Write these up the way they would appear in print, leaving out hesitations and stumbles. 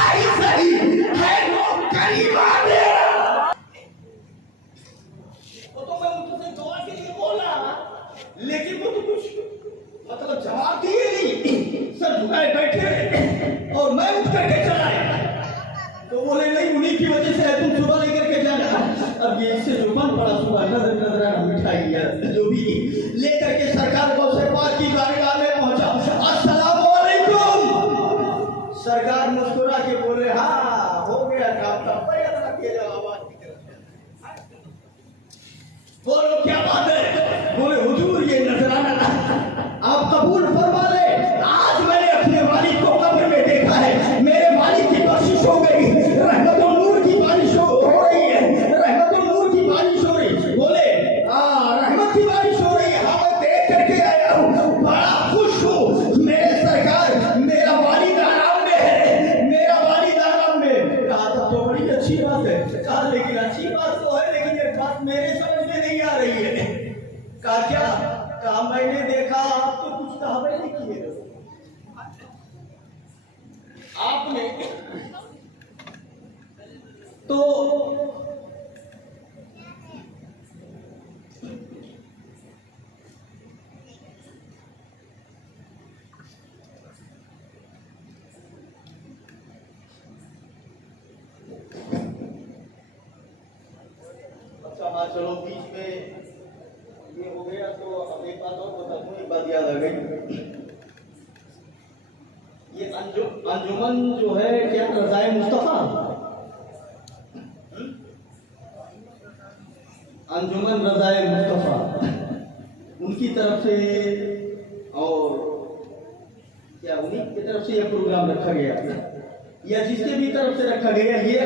सही सही है वो करीब आ गया। वो तो मैं तुझसे दुआ के लिए बोला, लेकिन वो तो कुछ मतलब जवाब दिए नहीं, सर झुकाए बैठे रहे और मैं उठ करके चला आया। तो बोले नहीं, उन्हीं की वजह से तुम सुबह लेकर के जाना। अब ये इससे जो बन पड़ा सुबह नजर नजर मिठाई है जो भी लेकर के सरकार को से पास की बारगाह में पहुंचा। अस्सलाम वालेकुम। सरकार मुस्कुरा के बोले हाँ हो गया काम, तब आवाज बोलो क्या बात है। बोले हुजूर ये नजराना आप कबूल फरमा ले। आज मैंने अपने वालिद को कब्र में देखा है, मेरे वालिद की बख्शिश हो गई, रहमतुल नूर की बारिश हो रही है, रहमतुल नूर की बारिश हो रही। बोले रहमत की बारिश हो रही है। हाँ मैं देख करके आया हूँ, बड़ा खुश हूँ। मेरे सरकार मेरा वालिद आराम में है, मेरा वालिद आराम में। कहा तो बड़ी अच्छी बात है। कहा लेकिन अच्छी बात तो है, लेकिन ये बात मेरे समझ में नहीं आ रही है। कहा क्या? कहा मैंने देखा आप तो कुछ दावे नहीं किए आपने तो अच्छा चलो बीच में ये हो गया। तो अब एक बात और बता दूं, एक बात याद आ गई। ये अंजुमन जो है क्या रज़ाए मुस्तफा, अंजुमन रज़ाए मुस्तफा उनकी तरफ से और क्या उन्हीं की तरफ से यह प्रोग्राम रखा गया या जिसके भी तरफ से रखा गया ये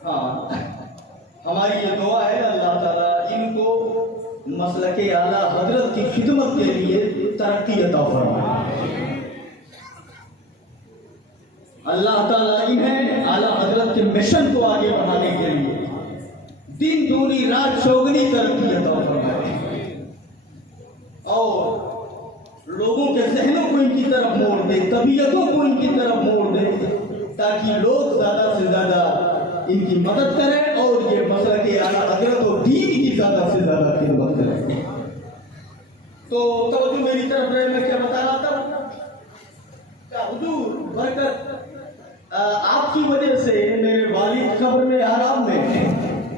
हाँ हमारी ये दुआ है अल्लाह ताला इनको मसलके आला हजरत की खिदमत के लिए तरक्की अता फरमाए। अल्लाह ताला इन्हें आला हजरत के मिशन को आगे बढ़ाने के लिए दिन दूनी रात चौगनी तरक्की अता फरमाए और लोगों के जहनों को इनकी तरफ मोड़ दे, तबीयतों को इनकी तरफ मोड़ दे, ताकि लोग ज्यादा से ज्यादा इनकी मदद करें और ये मसला के आला हजरत और दीन की ज्यादा से ज्यादा खिदमत करें। तो तवज्जो मेरी तरफ रहे, मैं क्या बता रहा था। हुजूर बरकत आपकी वजह से मेरे वालिद कब्र में आराम में है।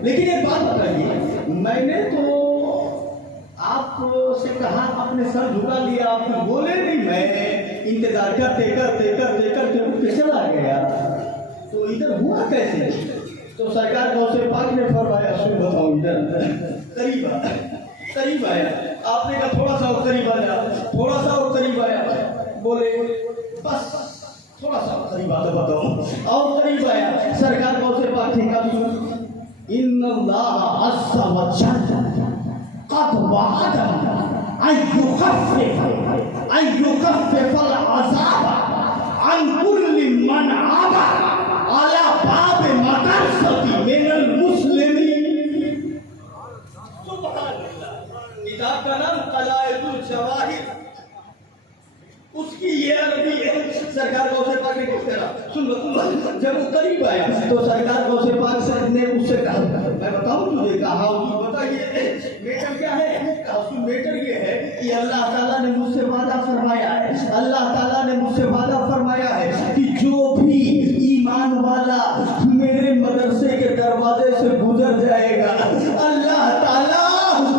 लेकिन एक बात बताइए, मैंने तो आपसे कहा अपने सर झुका लिया, आप कुछ बोले नहीं। मैं इंतजार करते करते करते करते उठ के चला गया। तो इधर हुआ कैसे? तो सरकार गौसे पाक ने फरमाया सुन बताऊं, इधर करीब आया। आपने कहा थोड़ा सा और करीब आया, थोड़ा सा और करीब आया। बोले बस थोड़ा सा करीब आता बताओ और करीब आया। सरकार गौसे पाक ने कहा सुन इन्नल्लाह अज़्ज़ा व जल्ल क़द वअदा अन युख़फ़िफ़ल अज़ाब अन कुल्लि मन आबा अला बाब मदरसती मिनल मुस्लिमीन। सुभानअल्लाह। किताब का नाम क़लाइदुल जवाहिर, उसकी ये अरबी है। सरकार गौसे पाक ने किस तरह सुन जब वो करीब आया तो सरकार गौसे पाक से ने उससे कहा मैं बताऊं तुझे। कहा बताइए मैटर क्या है? कहा सुन मैटर ये है कि अल्लाह ताला ने मुझसे वादा फरमाया है, अल्लाह ताला ने मुझसे वादा फरमाया है कि जो भी ईमान वाला मेरे मदरसे के दरवाजे से गुजर जाएगा अल्लाह ताला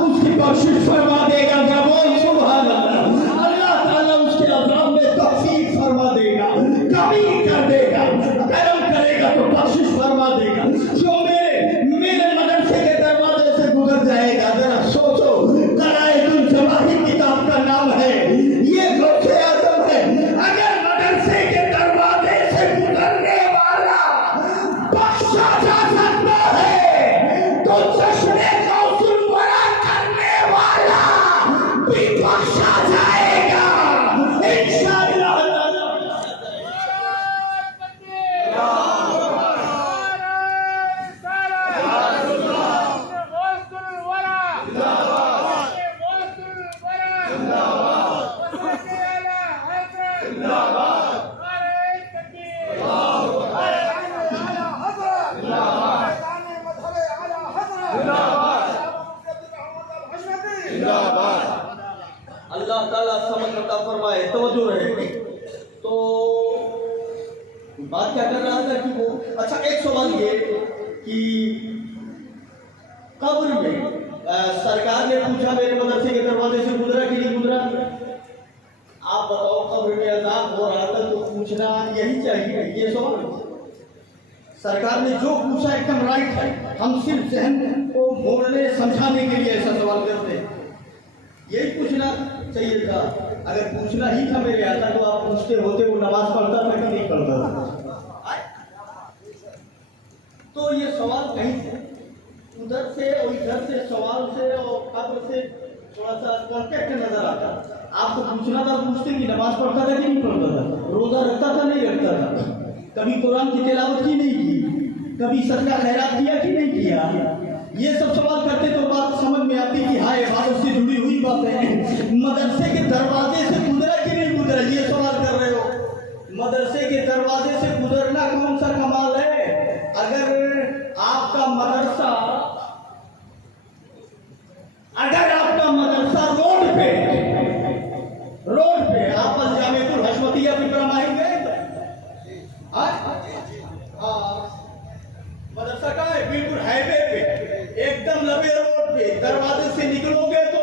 उसकी बख्शिश फरमा देगा। क्या बोल सुभान अल्लाह। अल्लाह ताला उसके अज़ाब में तखफीफ फरमा देगा, कमी कर देगा, करम करेगा तो बख्शिश फरमा देगा। जो मेरे मदरसे के दरवाजे से गुजर जाएगा, जरा सोचो। क़लाइदुल जवाहिर किताब का नाम है, ये गौसे आज़म है। अगर मदरसे के फरमाए, तवज्जो रहे। तो बात क्या कर रहा था कि वो, अच्छा एक सवाल ये कि कब्र में सरकार ने पूछा मेरे मदरसे के दरवाजे से गुजरा कि नहीं गुजरा। आप बताओ, कब्र में अज़ाब हो रहा था तो पूछना यही चाहिए, ये सवाल। सरकार ने जो पूछा एकदम राइट है, हम सिर्फ जहन को मोड़ने समझाने के लिए ऐसा सवाल करते हैं, यही पूछना चाहिए था। अगर पूछना ही था मेरे आता तो आप पूछते होते वो नमाज पढ़ता था कि नहीं पढ़ता था। तो ये सवाल कहीं से उधर से और इधर से सवाल से और कब्र से थोड़ा सा कॉन्टेक्ट नजर आता। आपको पूछना था, पूछते कि नमाज पढ़ता था कि नहीं पढ़ता था, रोजा रखता था नहीं रखता था, कभी कुरान की तिलावत की नहीं की, कभी सदका खैरात किया कि नहीं किया। ये सब सवाल करते तो बात समझ में आती कि हाँ इबादत से जुड़ी हुई बातें। मदरसे के दरवाजे से गुजरा कि नहीं गुजरा, ये सवाल कर रहे हो। मदरसे के दरवाजे से गुजरना कौन सा कमाल है। अगर आपका मदरसा रोड पे आप बस जामियातुल हशमतिया फिक्र गए, मदरसा का है बिल्कुल हाईवे पे, एकदम लंबे रोड पे, दरवाजे से निकलोगे तो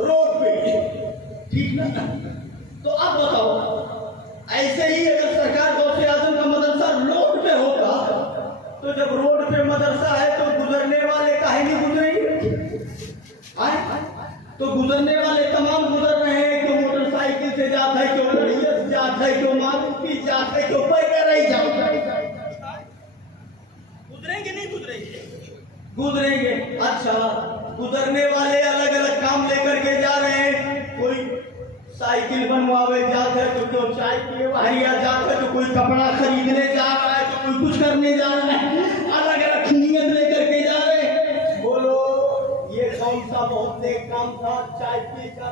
रोड पे, ठीक ना। तो अब बताओ, ऐसे ही अगर सरकार गौसे आजम का मदरसा रोड पे होगा तो जब रोड पे मदरसा है तो गुजरने वाले काहे नहीं गुजरेंगे। तो गुजरने वाले तमाम गुजर रहे हैं, क्यों मोटरसाइकिल से जाता है, क्यों लड़िया से जाता है, क्यों मारुति जाता है, क्यों पैदल ही जाता है। गुजरेंगे नहीं गुजरेंगे, गुजरेंगे। अच्छा, गुजरने वाले अलग अलग काम लेकर के जा रहे हैं, कोई साइकिल बनवावे जाता है, तो कोई चाय पिए बाहरिया जाता है, तो कोई कपड़ा खरीदने जा रहा है, तो कोई कुछ करने जा रहा है, अलग अलग नीयत लेकर के जा रहे हैं। बोलो ये कौन सा बहुत नेक काम था, चाय पी का,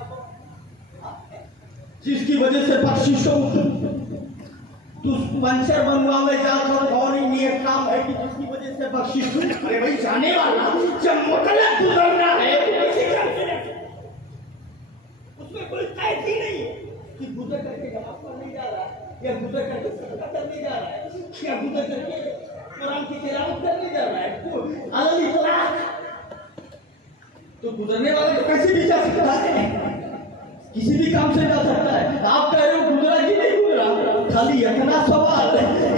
जिसकी वजह से बख्शिश हो। तू पंचर बनवावे जाता कौन ही नेक काम है कि जिसकी वजह से बख्शिश हो। अरे भाई जाने वाला जब मुतलक गुजरना है उसमें कोई कैद ही नहीं है कि गुजर करके नमाज पढ़ने जा रहा है, या गुजर करके सदका करने जा रहा है, या गुजर करके कुरान की तिलावत करने जा रहा है। अलग इतलाक तो गुजरने वाला तो कैसे भी जा सकता है, किसी भी काम से जा सकता है। आप कह रहे हो गुजरा कि नहीं गुजरा, खाली इतना सवाल,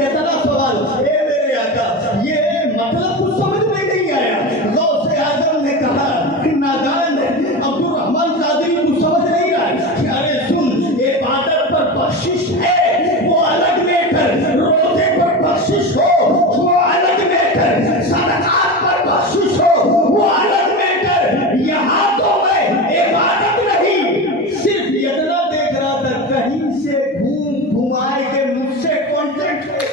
इतना सवाल। ए मेरे आका, ये मतलब कुछ समझ में नहीं आया। गौसे आजम ने कहा कि नादान अब्दुल रहमान कादरी तू समझ नहीं रहा। अरे सुन, इबादत पर बख्शिश है वो अलग मैटर, रोजे पर बख्शिश हो वो अलग मैटर, सदकात पर बख्शिश हो वो अलग मैटर। यहाँ तो मैं इबादत नहीं, सिर्फ इतना देख रहा था कहीं से घूम घुमाए के मुझसे कॉन्टेक्ट ले।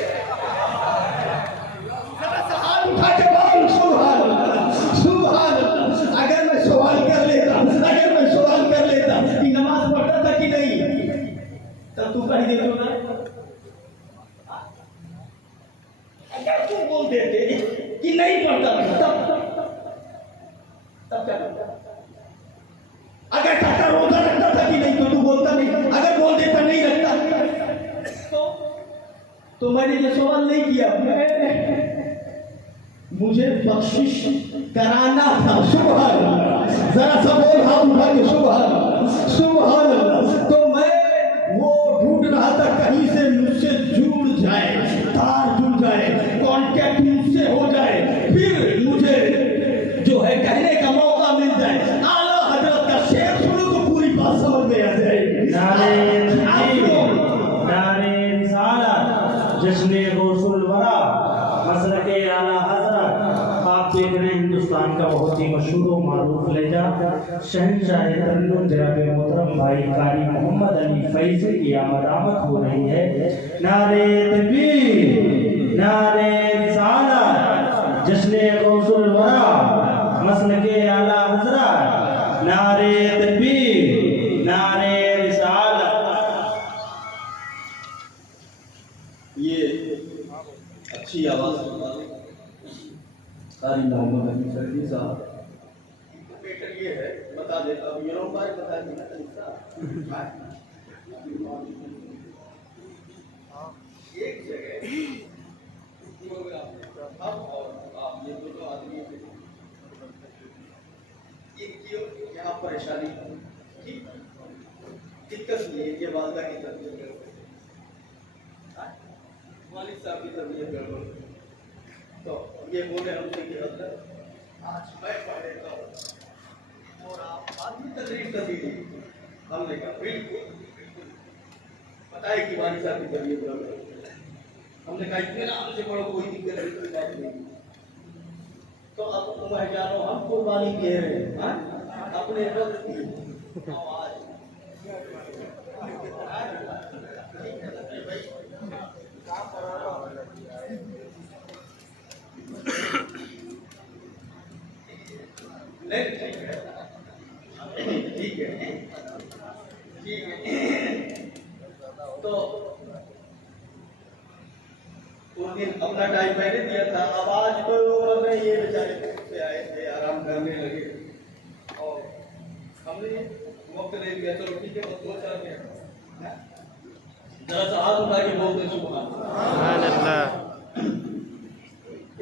हाथ उठा के बोल सुभान अल्लाह, सुभान अल्लाह। अगर मैं सवाल कर लेता कि नमाज पढ़ता था कि नहीं, तब तू कह देते ना। अगर तू बोल देते कि नहीं पढ़ता था तब क्या करता। अगर कहता रोजा रखता था कि नहीं तो तू बोलता नहीं। अगर बोल देता नहीं रखता तो मैंने ये सवाल नहीं किया, मुझे बख्शिश कराना था। सुभान अल्लाह, जरा सा बोल हाथ उठा के सुभान अल्लाह, सुभान अल्लाह। तो मैं वो ढूंढ रहा था कहीं से मुझसे जुड़ जाए, तार जुड़ जाए, कांटेक्ट मुझसे हो जाए, फिर मुझे जो है कहने का मौका मिल जाए। आला हजरत का शेर सुनो तो पूरी बात समझ में आ जाएगी। नारे रिसालत, जश्न गौसुल वरा, मसलके आला हजरत। आप देख रहे हैं हिंदुस्तान का बहुत ही मशहूर और मारूफ लहजा शहंशाह तंदुर जनाब मोहतरम भाई कारी मोहम्मद अली फैज़ी की आमद हो रही है। नारे तकबीर, नारे रिसालत, जश्न गौसुल वरा, मसलके आला हजरत। नारे तकबीर, नारे रिसालत। ये अच्छी आवाज कारी मोहम्मद अली फैज़ी साहब। बेटर ये है, बता देता हूँ, बता दिया एक जगह हम और आप ये दोनों आदमी यहाँ परेशानी ठीक दिक्कत नहीं है कि वालदा की तबीयत गड़बड़, वालिद साहब की तबीयत गड़बड़, तो ये बोले हमसे कि हजरत आज मैं पढ़ लेता हूँ और आप बाद में तकरीर कर दीजिए। हमने कहा बिल्कुल बिल्कुल, पता है कि वालिद साहब की तबीयत गड़बड़। हमने कहा इतने नाम से पढ़ो, कोई दिक्कत नहीं, कोई बात नहीं। तो अब मैं जानो हम कुर्बानी दे रहे हैं अपने वक्त की आवाज। ठीक है ठीक है। तो उस दिन अपना टाइम मैंने दिया था, अब आज तो ये बेचारे से आए थे, आराम करने लगे और हमने वक्त ले लिया। चलो ठीक है, बस 2-4 मिनट जरा सा हाथ उठा के बोलते सुभान अल्लाह।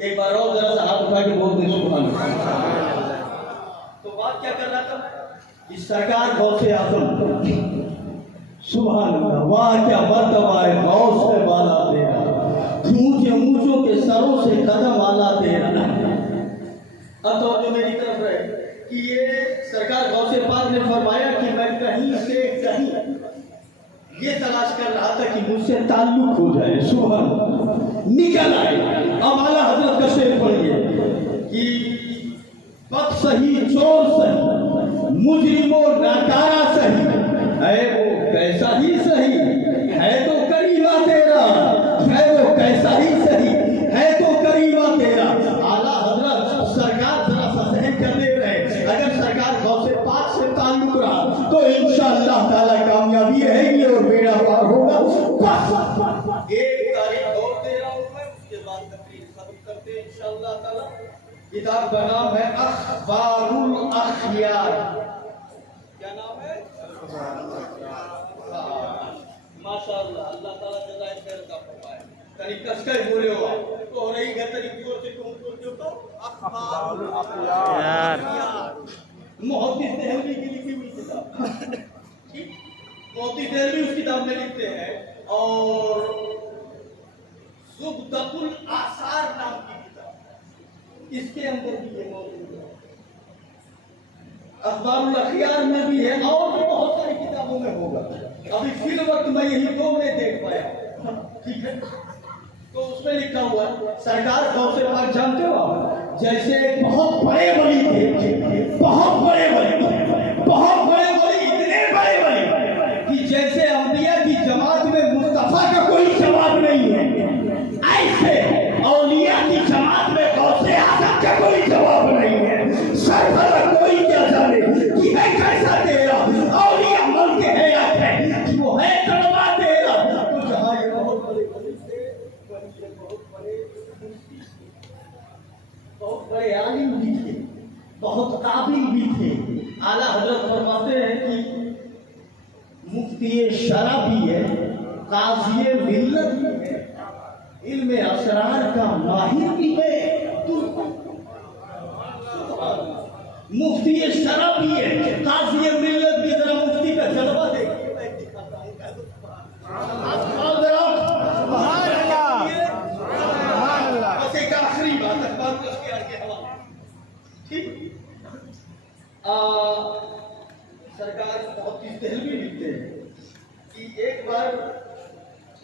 एक बार और जरा सा हाथ उठा के बोलते सुभान अल्लाह। तो बात क्या कर रहा था, इस सरकार गौसे आजम सुभान अल्लाह, वाह क्या मर्तबा है गौस से बाला तेरा, ऊंचे ऊंचों के सरों से कदम आला तेरा। अब तो जो मेरी तरफ है कि ये सरकार गौसे पाक ने फरमाया कि मैं कहीं से कहीं ये तलाश कर रहा था कि मुझसे ताल्लुक हो जाए, सुभान निकल आए। अब आला हजरत का शेर पढ़िए कि पद सही चोर सही मुजरिमो नाकारा सही है वो कैसा ही सही है तो करीबा तेरा, है वो कैसा ही सही है तो करीबा तेरा। आला हजरत सरकार जरा सा सहन कर दे रहे, अगर सरकार गौसे पाक से ताल्लुक रहा तो इंशाअल्लाह ताला कामयाबी रहेगी और बेड़ा पार होगा। बस एक तारीख और दे रहा हूं मैं, उसके बाद तकरीर खत्म करते हैं इंशाअल्लाह ताला। किताब का नाम है अखबारुल अखयार। क्या नाम है? माशाअल्लाह, अल्लाह ताला जज़ाए खैर का फरमाए। तनी कसकर बोले हो तो हो रही है, तनी जोर से तुम बोलते हो तो अखबारुल अखयार। मोहद्दिस देहलवी की लिखी हुई किताब, ठीक, मोहद्दिस देहलवी उस किताब में लिखते हैं। और ज़ुब्दतुल आसार नाम की किताब, इसके अंदर भी ये मौजूद है। अखबारुल अखयार में भी है और भी बहुत सारी किताबों में होगा। अभी फिल वक्त मैं यही 2 में देख पाया, ठीक है। तो उसमें लिखा हुआ सरकार गौसे पाक जानते हो आप, जैसे बहुत बड़े वली थे, बहुत बड़े वली, बहुत बड़े वली, इतने बड़े वली कि जैसे अंबिया की जमात में मुस्तफा का कोई जवाब नहीं है, ऐसे औलिया की जमात में गौसे आजम का कोई जवाब नहीं है। सरभरा कोई क्या जाने कि है कैसा तेरा, औलिया मन के है या है कि वो है तड़वा तेरा। तो जहाँ ये बहुत बड़े थे, बहुत बड़े आलिम भी थे, बहुत काबिल भी थे। आला हजरत फरमाते हैं कि मुफ्ती शरा भी है, काज़ी मिल्लत भी है, इल्मे असरार का माहिर भी है, मुफ्ती शरा भी है, काज़ी मिल्लत भी। जरा मुफ्ती का जलवा देखिए, मैं दिखाता हूँ। बस एक आखिरी बात अखबार के हवाले, ठीक। सरकार बहुत चीज देहलवी लिखते हैं कि एक बार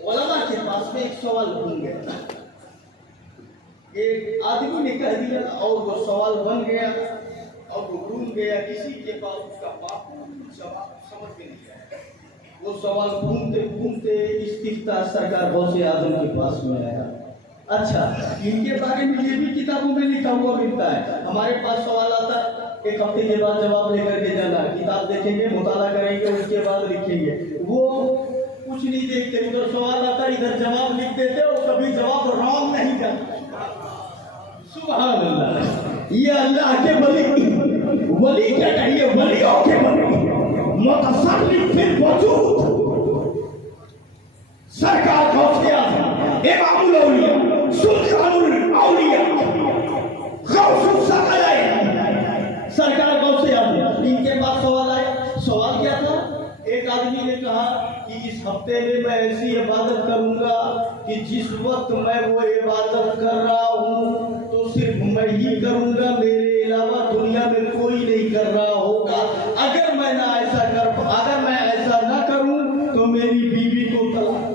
उलमा के पास में एक सवाल बन गया, एक आदमी ने कह दिया और वो सवाल बन गया और वो भूल गया, किसी के पास उसका बाप जवाब समझ में नहीं आया। वो सवाल घूमते घूमते इस्तिफ्ता सरकार गौसे आजम के पास में आया। अच्छा, इनके बारे में ये भी किताबों में लिखा हुआ मिलता है। हमारे पास सवाल आता है, एक हफ्ते के बाद जवाब लेकर के जाना, किताब देखेंगे, मुताला करेंगे, उसके बाद लिखेंगे। वो कुछ नहीं देखते, उधर सवाल आता है, इधर जवाब लिख देते और कभी जवाब रॉन्ग नहीं करते। सुभान अल्लाह, ये अल्लाह के वली क्या कहिए, वलियों के वली, मुतसल्लिफ फिल वजूद सरकार गौसे आज़म इमामुल औलिया सुल्तानुल औलिया गौसुल सकलैन सरकार गौसे आज़म। इनके पास सवाल आया। सवाल क्या था? एक आदमी ने कहा कि इस हफ्ते में मैं ऐसी इबादत करूंगा कि जिस वक्त मैं वो इबादत कर रहा हूँ तो सिर्फ मैं ही करूंगा, मेरे अलावा दुनिया में कोई नहीं कर रहा होगा। अगर मैं ऐसा ना करूं तो मेरी बीवी को तलाक।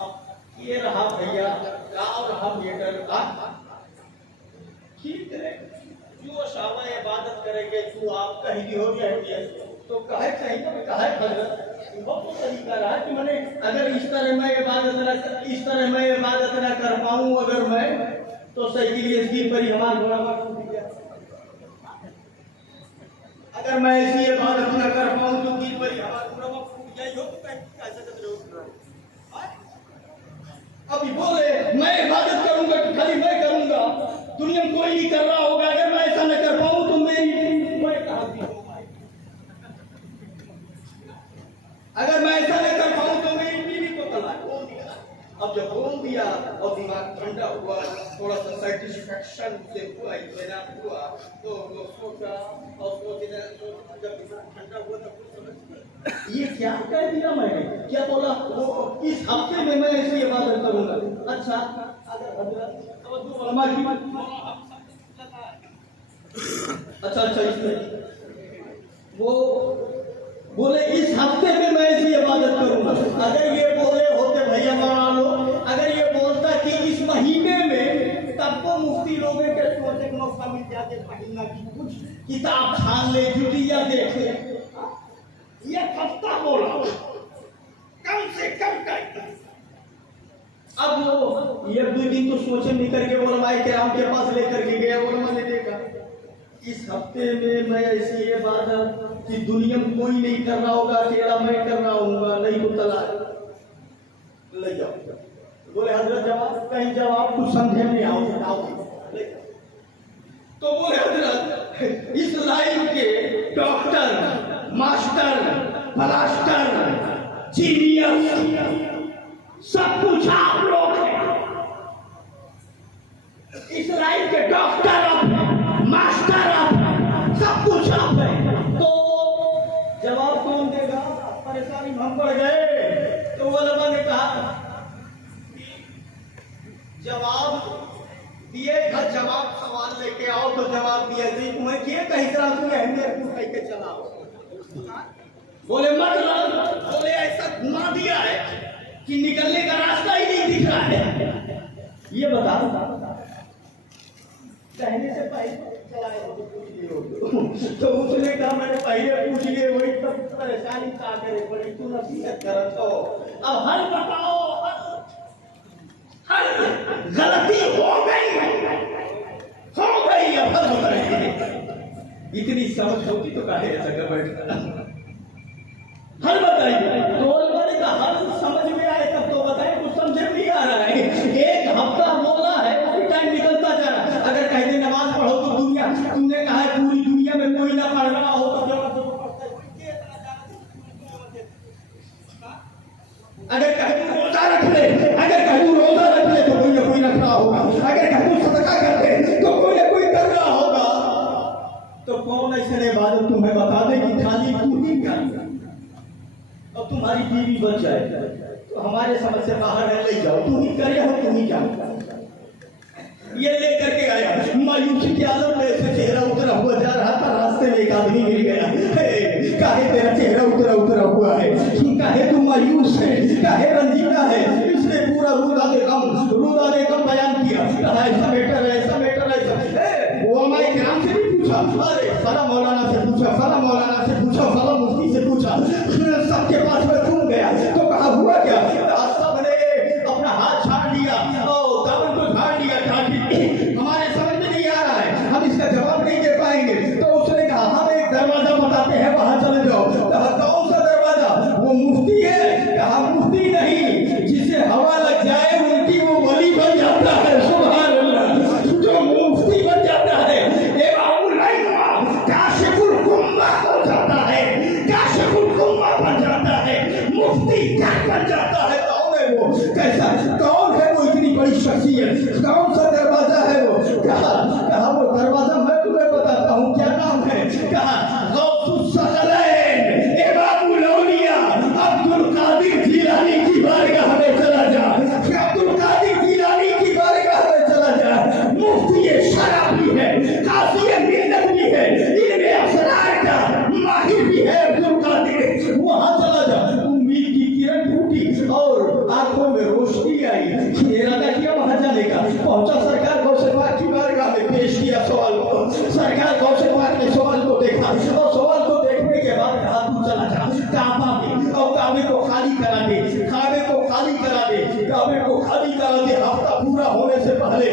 अब ये रहा भैया और हम ये ठीक है, जो शामा इबादत करेंगे जो आप कहीं हो जाएंगे तो कहे चाहिए बहुत तरीका रहा कि मैंने अगर इस तरह मैं इबादत ना कर पाऊं अगर मैं तो साइकिल पर ही हमारा घोड़ा टूट गया। अगर मैं ऐसी इबादत ना कर पाऊं तो गिर पर ही हमारा घोड़ा टूट जाए। तो अभी बोले मैं इबादत करूंगा तो खाली मैं करूंगा, दुनिया में कोई नहीं कर रहा होगा। अगर मैं ऐसा न कर पाऊं तो मेरी बीवी को तलाक बोल दिया। अब जब बोल दिया और दिमाग ठंडा हुआ, थोड़ा सा सेटिस्फैक्शन से हुआ, इत्मीनान हुआ, तो वो सोचा जब दिमाग ठंडा हुआ तब ये क्या कह दिया मैंने, क्या बोला वो इस हफ्ते में मैं ऐसी इबादत करूंगा। अच्छा अच्छा इसमें वो बोले इस हफ्ते में मैं ऐसी इबादत करूंगा। अगर ये बोले होते भैया मान लो, अगर ये बोलता कि इस महीने में, तब तो मुफ्ती लोगों के सोचे को मौका मिल जाते महीना की कुछ किताब छान ले, जुटिया देख ले। ये हफ्ता बोला कम से कम टाइम। अब वो ये 2 दिन तो सोचे निकल के बोला भाई किराम के पास लेकर के गया। बोला मैंने देखा इस हफ्ते में मैं ऐसी इबादत कि दुनिया में कोई नहीं कर रहा होगा, अकेला मैं कर रहा हूँगा, नहीं तो तलाक ले जाओ। बोले हजरत जवाब कहीं जवाब कुछ समझे नहीं आओ। तो बोले हजरत इस लाइन के डॉक्टर, मास्टर, ब्लास्टर, जीनियस सब कुछ आप लोग हैं। इस लाइन के डॉक्टर आप हैं, मास्टर आप हैं, सब कुछ आप हैं। तो जवाब कौन देगा? परेशानी में हम पड़ गए। तो वलमा ने कहा जवाब दिए घर, जवाब सवाल लेके आओ तो जवाब दिया मैं किए कहीं तरह तुम्हें के चलाओ। बोले मतलब बोले ऐसा घुमा दिया है कि निकलने का रास्ता ही नहीं दिख रहा है। ये बता कहने से पहले तो उसने कहा मैंने पहले पूछ लिए, वही सब परेशानी का करे बड़ी तू नसीहत करत हो। अब हल बताओ, हल गलती हो गई अब हल बताइए। इतनी समझ होती तो काहे ऐसा कर बैठा। हल बताइए। तो बोले का हल समझ में आए तब तो बताए, कुछ समझ में नहीं आ रहा है। एक हफ्ता बोला है, उसी टाइम निकलता जा रहा है। अगर कहीं दिन नमाज पढ़ो तो दुनिया, तुमने कहा है पूरी दुनिया में कोई ना पढ़ रहा हो तो अगर कहीं रोजा रख ले, तो कोई ना कोई रख रहा होगा। अगर कहीं सदका कर ले तो कोई ना कोई कर रहा होगा। तो कौन ऐसे इबादत तुम्हें बता दे कि खाली तू ही कर और तुम्हारी बीवी बच जाए तो हमारे समझ से बाहर है, ले जाओ तू ही करे हो, तू ही जाओ। ये लेकर के आया मायूसी के आलम में से चेहरा उतरा हुआ जा रहा था। रास्ते में एक आदमी मिल गया। काहे तेरा चेहरा उतरा हुआ है, काहे तू मायूस है, काहे रंजीदा है। इसने पूरा रुदा दे गम बयान किया। ऐसा बेटर है, ऐसा बेटर है। वो हमारे ग्राम से नहीं पूछा, अरे फला मौलाना से पूछा, फला मुफ्ती से पूछा, सबके पास में घूम गया। तो कहा हुआ क्या? सबने अपना हाथ छाड़ लिया और दामन को झाड़ लिया। हमारे समझ में नहीं आ रहा है, हम इसका जवाब नहीं दे पाएंगे। तो उसने कहा हम एक दरवाजा बताते हैं, वहां चले जाओ। कहा कौन सा दरवाजा? वो मुफ्ती है। कहा मुफ्ती नहीं, जिसे हवा लग जाए उल्टी वो वली बन जाता है। सुभान अल्लाह, जो मुफ्ती बन जाता है वो, कैसा कौन है वो इतनी बड़ी शख्सियत, कौन सा दरवाजा है वो? कहा वो दरवाजा मैं तुम्हें बताता हूँ, क्या नाम है? कहा गौसुस सकलैन इमामुल औलिया अब्दुल कादिर जिलानी की बारगाह में चला जा, अब्दुल कादिर जिलानी की बारगाह में चला जा। मुफ्ती शरअ भी है, काज़ी मिल्लत भी है, इल्म असरार का माहिर भी है अब्दुल कादिर, वहां चला जा। उम्मीद की किरण फूटी और आंखों में रोशनी आई, इरादा किया वहां जाने का। पहुंचा सरकार गौसे पाक की बारगाह में, पेश किया सवाल को। सरकार गौसे पाक ने सवाल को देखा और सवाल को देखने के बाद कहा तू चला जा काबा में और काबे को खाली करा दे, काबे को खाली करा दे, काबे को खाली करा दे हफ्ता पूरा होने से पहले,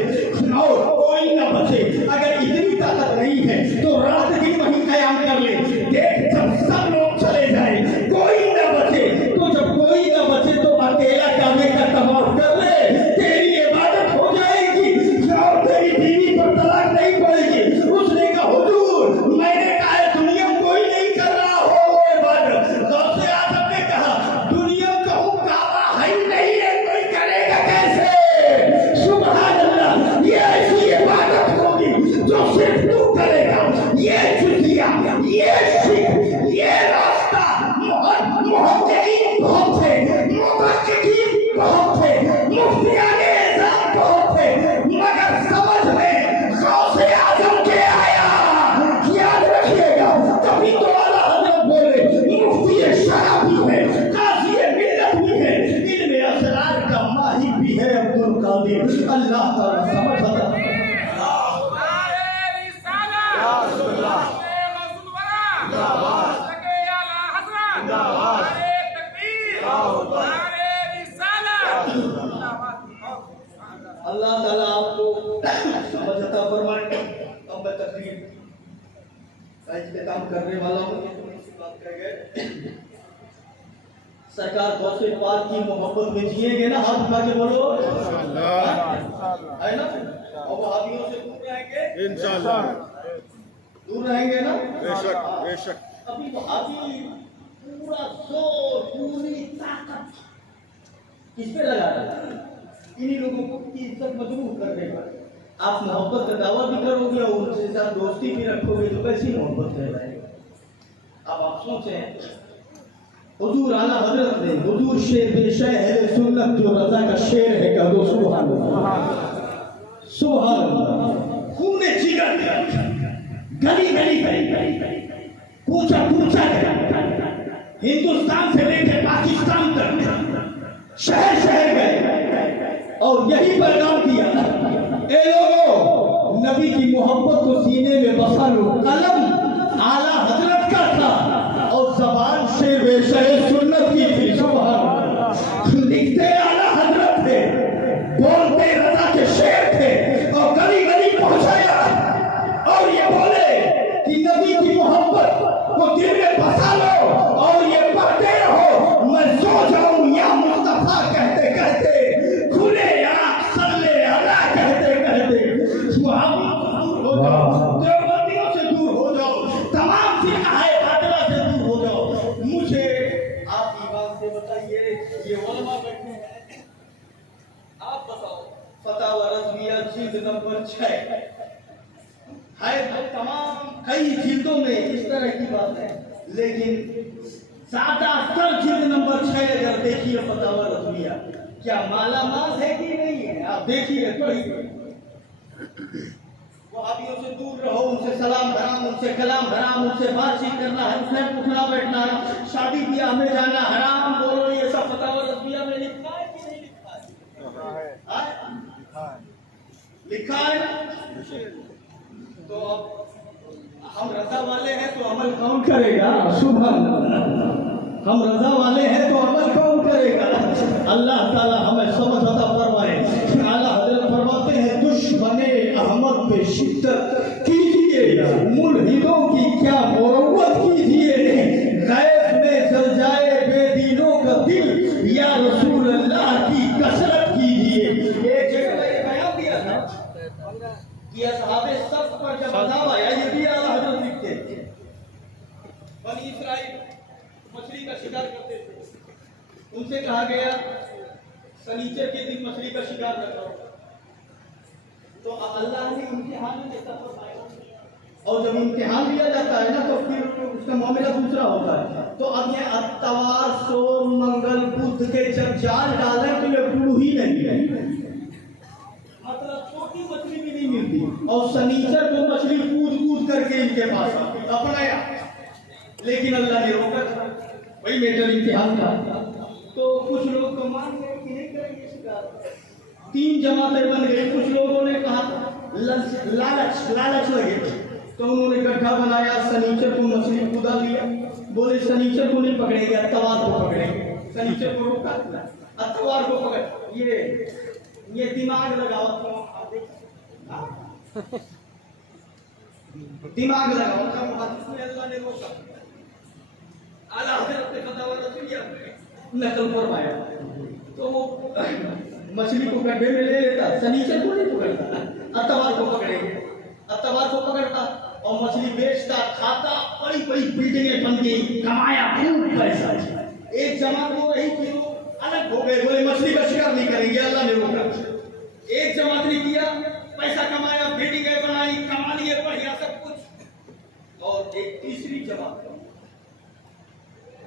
और कोई न बचे। अगर इतनी ताकत नहीं है तो रात दिन वहीं कयाम कर ले। देख जब सब लोग चले जाए कोई न बचे, तो जब कोई न बचे तो अकेला काबे का तवाफ कर ले, तेरी इबादत हो जाएगी और तेरी बीवी पर तलाक नहीं पड़ेगी। उसने कहा हुजूर मैंने कहा है दुनिया में कोई नहीं कर रहा हो वो इबादत। गौसे आजम ने कहा दुनिया का काबा है ही नहीं है, कोई करेगा कैसे? सुभान अल्लाह, ये ऐसी इबादत होगी जो सिर्फ तू करेगा। ये जुतिया, ये शिक, ये रास्ता मुहद्दिकीन बहुत थे, मुहद्दिकीन बहुत थे, मुफ्तियाने इज़ाम बहुत थे, मगर समझ में गौसे आजम के आया। याद रखिएगा, कभी तो आला हज़रत बोले मुफ्ती शरअ भी है, काज़ी मिल्लत भी है, इल्म असरार का माहिर भी है अब्दुल कादिर। अल्लाह ताला समझ आता है। अल्लाह ताला आपको समझ अता फरमाए। अब मैं तकरीर का इख्तिताम करने वाला हूँ। बात कह गए सरकार गौसे पाक की मोहब्बत में जिएंगे ना, हाथ उठा के बोलो है ना। और वहाबियों से दूर रहेंगे इंशाअल्लाह, दूर रहेंगे ना बेशक बेशक। अभी वहाबी पूरा जोर पूरी ताकत किस पे लगा रहा है? इन्हीं लोगों की इज्जत मजबूर करने पर। आप मोहब्बत का दावा भी करोगे और उनके साथ दोस्ती भी रखोगे तो कैसी मोहब्बत रह जाएगी। अब आप सोचें हुजूर आला हजरत ने, हुजूर शेर बेशय अहले सुन्नत जो रजा का शेर है, कह दो सुभान अल्लाह सुभान अल्लाह। खूने जिगर गली गली गली पूछा पूछा हिंदुस्तान से लेकर पाकिस्तान तक शहर शहर गए और यही पैगाम दिया, ए लोगों नबी की मोहब्बत को सीने में बसा लो। कलम आला हजरत का था और जबान शेर बेशय सुन्नत की थी। सुभान, लिखते आला हजरत थे, बोलते रजा के शेर थे और गली गली पहुंचाया और ये बोले कि नबी की मोहब्बत को दिल में बसा लो और ये पढ़ते रहो। मैं सो जाऊं या मुस्तफा कहते कहते, खुले आंख सल्ले अला कहते कहते। देवबंदियों से दूर हो जाओ, तमाम फिरकाए बातिला से दूर हो जाओ। मुझे आप ईमान से बताइए, ये उलमा बैठे हैं, आप बताओ फतावा रज़विया जिल्द नंबर 6 है, तमाम कई जिल्दों में इस तरह की बात है, लेकिन ज्यादातर जिल्द नंबर 6 अगर देखिए फतावा रज़विया, क्या माला माल है कि नहीं है? आप देखिए पढ़िए। वहाबियों से दूर रहो, उनसे सलाम हराम, उनसे कलाम हराम, उनसे बातचीत करना है, उनसे उठना बैठना है, शादी ब्याह में जाना हराम। बोलो ये सब फतावा रज़विया में लिखा है कि नहीं लिखा है? लिखा है। तो हम रजा वाले हैं तो अमल कौन करेगा? सुभान अल्लाह, हम रजा वाले हैं तो अमल कौन करेगा? अल्लाह ताला हमें समझ अता फरमाए। आला हज़रत फरमाते हैं दुश्मने अहमद पे शिद्दत कीजिए, मुल्हिदों की क्या मुरव्वत कीजिए, गैस में जल जाए बेदीनों का दिल, या रसूल अल्लाह की कसरत कीजिए। एक जगह मैंने बयान दिया था कि असहाबे सब पर जब अज़ाब आया, ये भी आला हज़रत लिखते थे, बनी इस्राइल मछली का शिकार करते थे, उनसे कहा गया शनिचर के दिन मछली का शिकार करता हूँ, तो अल्लाह ने इम्तिहान में देता फरमाया। और जब इम्तिहान लिया जाता है ना तो फिर उसका मामला दूसरा होता है। तो अब ये इतवार, सोम, मंगल, बुध के जब जाल डाले तो ये गुड़ ही नहीं है, मतलब छोटी मछली भी नहीं मिलती। और शनिचर को मछली कूद कूद करके इनके पास आती अपनाया, लेकिन अल्लाह ने रोका था, वही मेजर इम्तिहान था। तो कुछ लोग तो मान गए कि नहीं करेंगे शिकार, 3 जमातें बन गई। कुछ लोगों ने कहा लालच लगे, तो उन्होंने गड्ढा बनाया, शनिचर को मछली कूदा लिया, बोले शनिचर को नहीं पकड़ेंगे, इतवार को पकड़ेंगे। शनिचर को रोका, इतवार को पकड़। ये दिमाग लगाओ, दिमाग लगाओ, अल्लाह ने रोका। आला हज़रत ने फतवा रसूलिया नकल फरमाया, तो वो मछली को गड्ढे में ले लेता, शनिचर को नहीं पकड़ता, इतवार को पकड़ेंगे, इतवार को पकड़ता और मछली बेचता, खाता, बड़ी बड़ी बिल्डिंगें बन गई, कमाया खूब पैसा। एक जमात वो रही कि वो अलग हो गए, बोले मछली का शिकार नहीं करेंगे, अल्लाह ने रोका। एक जमात ने किया, पैसा कमाया, बिल्डिंगें बनाई, कमा लिए बढ़िया सब कुछ। और एक तीसरी जमात,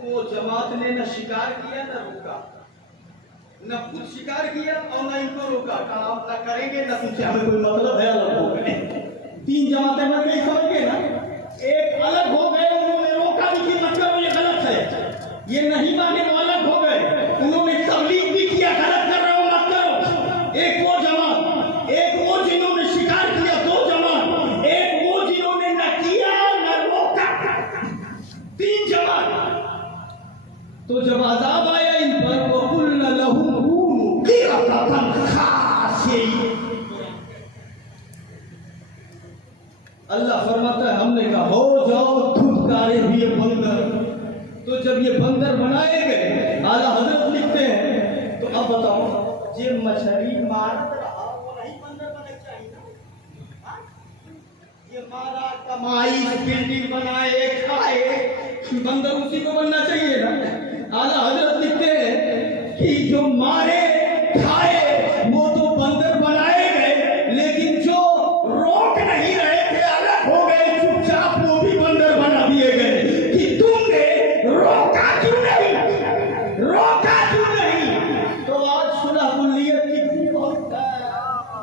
वो जमात ने न शिकार किया न रोका, न खुद शिकार किया और न इनको रोका, कहा आप न करेंगे, न तुमसे हमें कोई मतलब है, अलग हो गए। 3 जमातें बन गई, समझ गए ना। एक अलग हो गए, उन्होंने रोका भी कि मत करो, ये गलत है, ये नहीं माने, वो अलग हो गए। उन्होंने तबलीग भी किया, गलत कर रहे हो मत करो। एक वो जमात, एक वो जिन्होंने शिकार किया, 2 जमात, एक वो जिन्होंने न किया न रोका, 3 जमात। तो जब अज़ाब आया इन पर, वकुल्ना लहुम कूनू क़िरदतन ख़ासिईन, अल्लाह फरमाता है हमने कहा हो जाओ धुतकारे हुए बंदर। तो जब ये बंदर बनाए गए, आला हज़रत लिखते हैं, तो अब बताओ ये मछली मारत रहा, वो नहीं बंदर बनना चाहिए ना? ये मारा, कमाई, बिल्डिंग बनाए, खाए, बंदर उसी को बनना चाहिए ना। आला हज़रत लिखते हैं कि जो मारे खाए वो तो बंदर बनाए गए, लेकिन जो रोक नहीं रहे थे, अलग हो गए, चुपचाप, वो भी बंदर बना दिए गए कि तुमने रोका क्यों नहीं, रोका क्यों नहीं। तो आज सुलह कुल्लियत की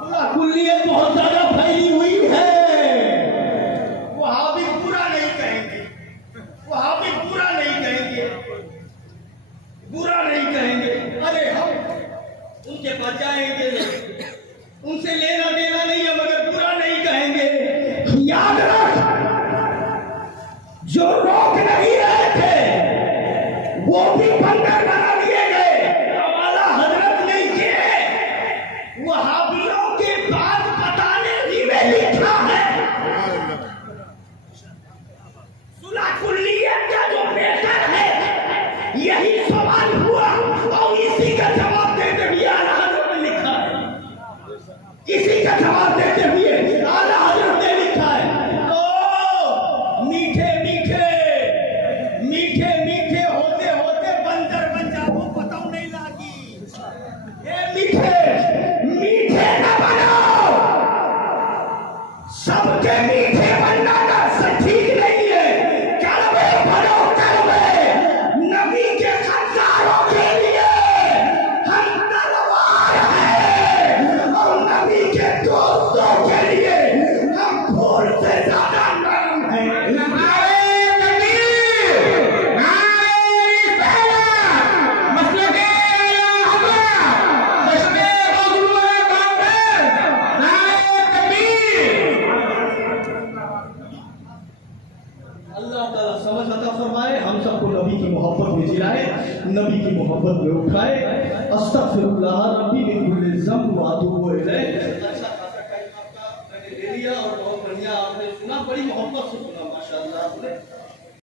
सुलह कुल्लियत बहुत ज्यादा फैली हुई है। वहां भी बुरा नहीं कहेंगे, वहां भी बुरा नहीं कहेंगे, बुरा नहीं कहेंगे। अरे हम उनके पास जाएंगे, उनसे लेना देना नहीं है, मगर बुरा नहीं कहेंगे। याद रख, जो रोक नहीं रहे थे वो भी बंदर बना दिए गए। आला हज़रत ने ये वहाबियों के बात बताने ही में लिखा है। सुलह कुल्लियत का जो बेहतर है, यही सवाल हुआ और इसी का जवाब देते हुए आला हज़रत ने लिखा है, इसी का जवाब देते हुए आला हज़रत ने लिखा है। तो मीठे मीठे मीठे मीठे होते होते बंदर बन जाओ, पता नहीं लागी। ये मीठे मीठे न बनो, सबके मीठे बनना ना ठीक नहीं है। कड़वे बनो, कड़वे। नबी के खद्दारों के लिए हम तलवार हैं और नबी के दोस्तों के लिए हम फूल से ज्यादा नरम हैं। अल्लाह ताला समझ अता फरमाए, हम सबको नबी की मोहब्बत में जिलाए, नबी की मोहब्बत में उठाए। अस्तगफिरुल्लाह रब्बी मिन कुल्लि ज़ंब व अतूबु इलैह। अच्छा खासा टाइम आपका मैंने ले लिया और बहुत बढ़िया आपने सुना, बड़ी मोहब्बत से सुना, माशाअल्लाह आपने।